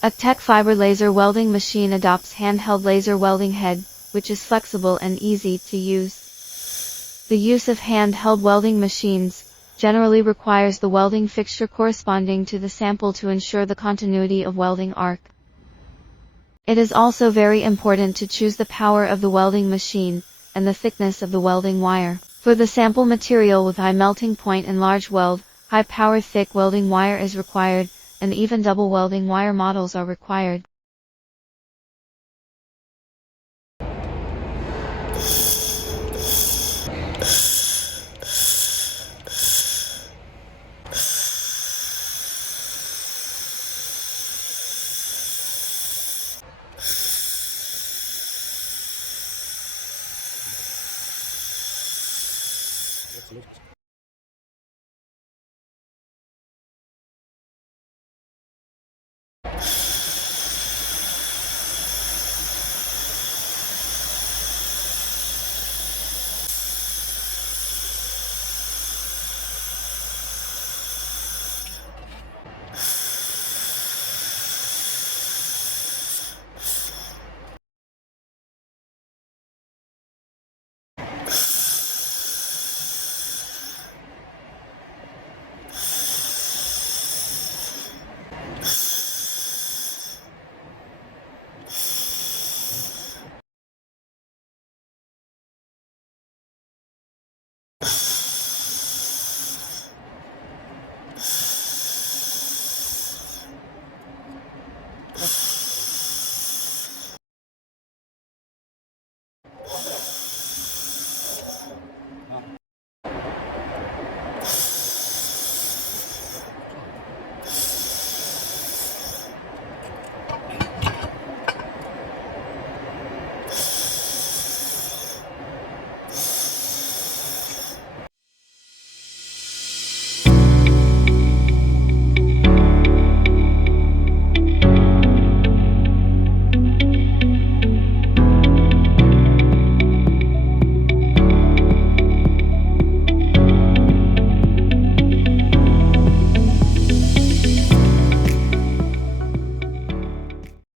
AccTek fiber laser welding machine adopts handheld laser welding head, which is flexible and easy to use. The use of handheld welding machines generally requires the welding fixture corresponding to the sample to ensure the continuity of welding arc. It is also very important to choose the power of the welding machine and the thickness of the welding wire. For the sample material with high melting point and large weld, high power thick welding wire is required, and even double welding wire models are required. Jetzt Luft.